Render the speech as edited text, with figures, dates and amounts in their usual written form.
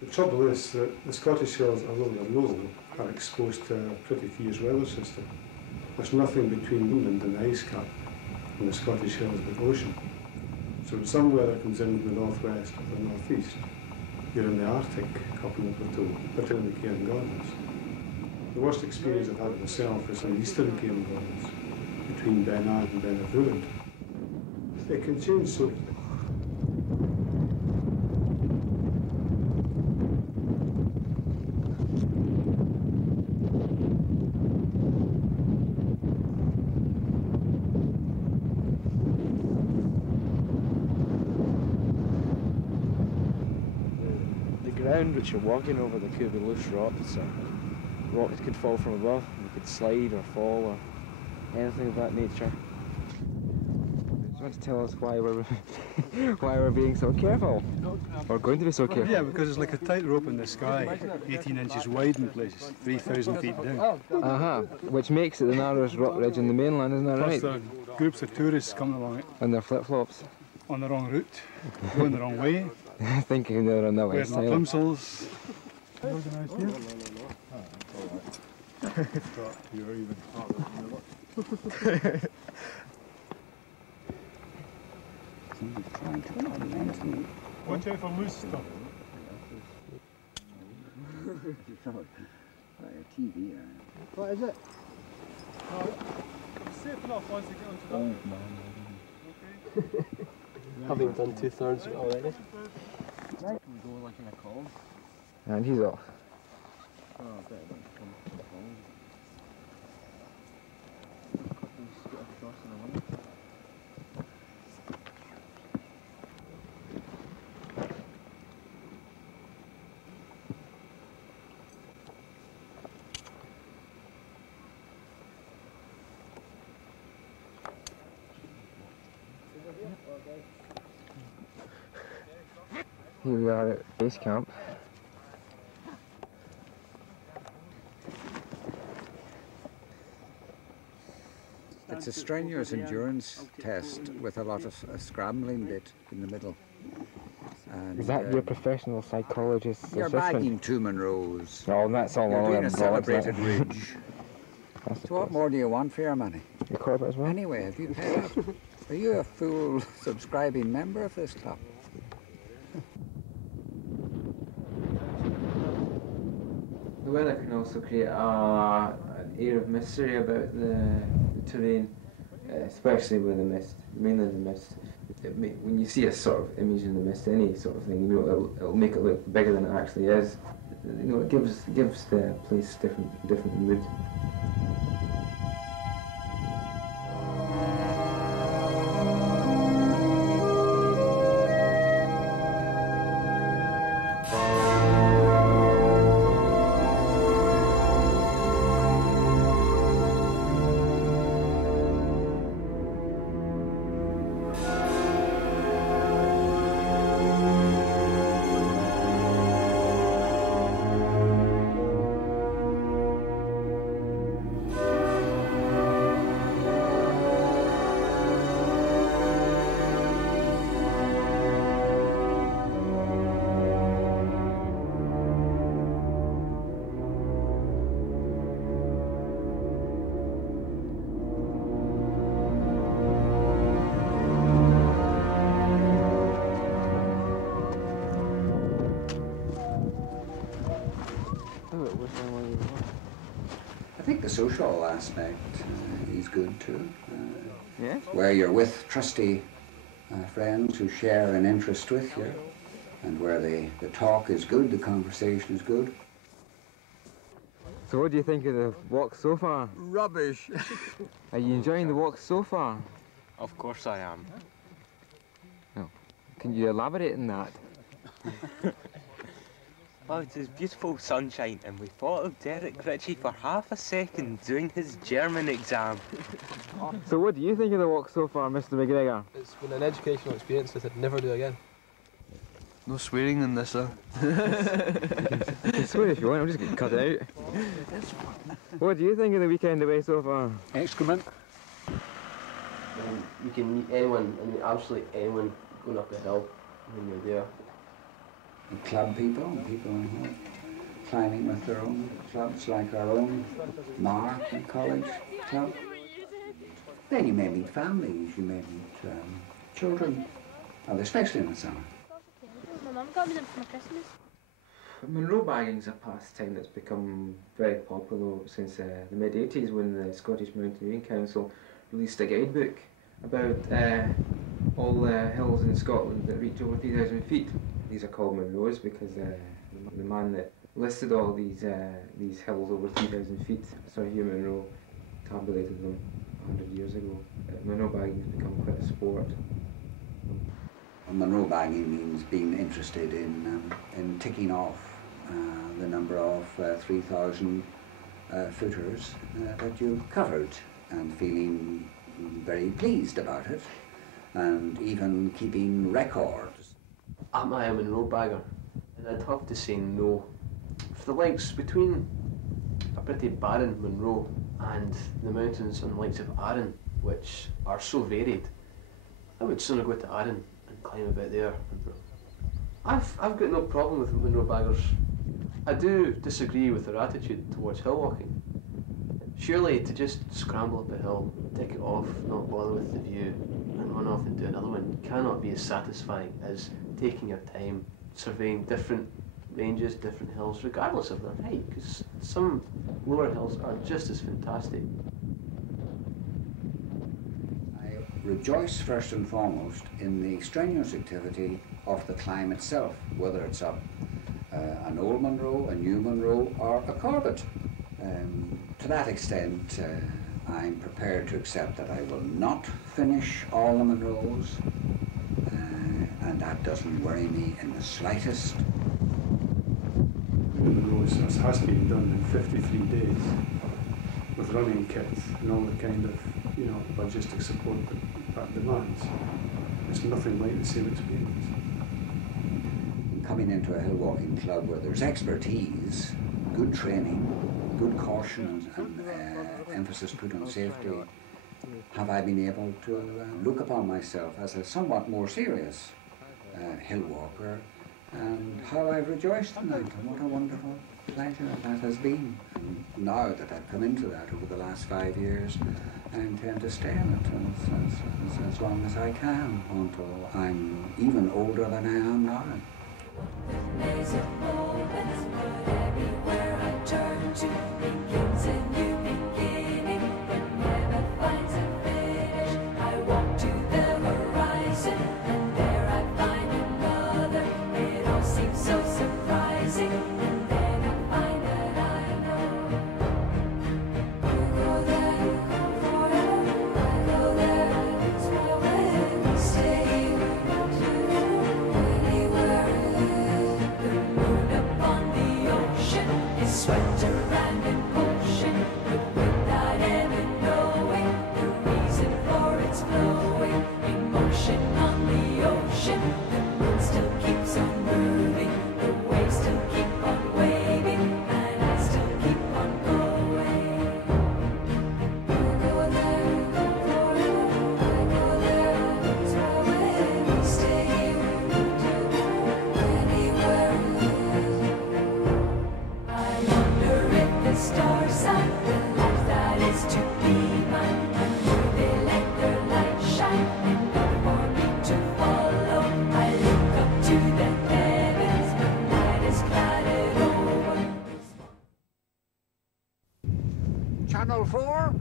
The trouble is that the Scottish hills, although they're low, are exposed to a pretty fierce weather system. There's nothing between England and the ice cap and the Scottish hills but ocean. So if some weather comes in from the northwest or the northeast, you're in the Arctic up in the plateau, particularly the Cairn Gordons. The worst experience I've had myself is on the eastern Cairn Gordons, between Ben Ard and Ben Avurand. It can change so. Ground which you're walking over, there could be loose rocks, or rocks could fall from above, you could slide or fall or anything of that nature. Do you want to tell us why we're why we're being so careful? Or going to be so careful? Yeah, because it's like a tightrope in the sky, 18 inches wide in places, 3,000 feet down. Which makes it the narrowest rock ridge in the mainland, isn't that right? Plus there are groups of tourists coming along it. And their flip-flops. On the wrong route, going the wrong way. Thinking they're on the west side. Plimsolls. Organised here. You're even. Watch out for loose stuff. What is it? It's safe enough once you get onto that. Okay. Having done 2/3 of it already. Right. We go like in a column. And he's off. Oh, I bet it come to the column. Here we are at base camp. It's a strenuous endurance test with a lot of a scrambling bit in the middle. And, is that your professional psychologist? You're bagging 2 Monroes. Oh, that's all. You're doing a celebrated ridge. So what more do you want for your money? Your corporate as well? Anyway, have you paid up? Are you a full subscribing member of this club? The weather can also create an air of mystery about the terrain, especially with the mist, mainly the mist. When you see a sort of image in the mist, any sort of thing, you know, it'll make it look bigger than it actually is. You know, it gives the place different mood. I think the social aspect is good too. Yes? Where you're with trusty friends who share an interest with you, and where the talk is good, the conversation is good. So what do you think of the walk so far? Rubbish! Are you enjoying the walk so far? Of course I am. No. Can you elaborate on that? Well, it was beautiful sunshine, and we thought of Derek Ritchie for half a second doing his German exam. So what do you think of the walk so far, Mr. McGregor? It's been an educational experience that I'd never do again. No swearing in this, sir. You can swear if you want, I'm just going to cut it out. What do you think of the weekend away so far? Excrement. You can meet anyone, I mean absolutely anyone going up the hill when you're there. club people, people who are climbing with their own clubs, like our own Mark and College Club. Then you may meet families, you may meet children, well, especially in the summer. My mum got me them for my Christmas. Monroe bagging's a pastime that's become very popular since the mid-80s, when the Scottish Mountaineering Council released a guidebook about all the hills in Scotland that reach over 3,000 feet. These are called Monroes because the man that listed all these hills over 3,000 feet, Sir Hugh Monroe, tabulated them 100 years ago. Monroe bagging has become quite a sport. Monroe bagging means being interested in ticking off the number of 3,000 footers that you've covered, and feeling very pleased about it, and even keeping records. Am I a Monroe bagger? And I'd have to say no. For the likes between a pretty barren Monroe and the mountains and the likes of Arran, which are so varied, I would sooner go to Arran and climb about there. I've got no problem with Monroe baggers. I do disagree with their attitude towards hill walking. Surely to just scramble up a hill, tick it off, not bother with the view, and run off and do another one cannot be as satisfying as taking your time, surveying different ranges, different hills, regardless of their height, because some lower hills are just as fantastic. I rejoice first and foremost in the strenuous activity of the climb itself, whether it's up an old Monroe, a new Monroe, or a Corbett. To that extent, I'm prepared to accept that I will not finish all the Monroes, and that doesn't worry me in the slightest. The Monroes has been done in 53 days with running kits and all the kind of, logistic support that demands. It's nothing like the same experience. Coming into a hill walking club where there's expertise, good training, good caution and emphasis put on safety, have I been able to look upon myself as a somewhat more serious hill walker, and how I've rejoiced in that, and what a wonderful pleasure that has been. And now that I've come into that over the last 5 years, I intend to stay in it as long as I can, until I'm even older than I am now. There's a moment, but everywhere I turn to begins a new beginning, but never finds a finish. I walk to the horizon, and there I find another. It all seems so surprising, and then I find that I know. You go there, you come forever. I go there, it's my way. We stay, we go together, anywhere it is. The moon upon the ocean is swept around in motion, but without ever knowing the reason for its flowing. Emotion on the ocean, the moon still keeps on moving, the waves still keep on waving, and I still keep on going. You go there, you go forever. I go there, it's my way. We stay, we go together, anywhere it is. I wonder if the stars are the life that is to be mine, and will they let their light shine enough for me to follow? I look up to the heavens, but night is clouded over. Channel 4?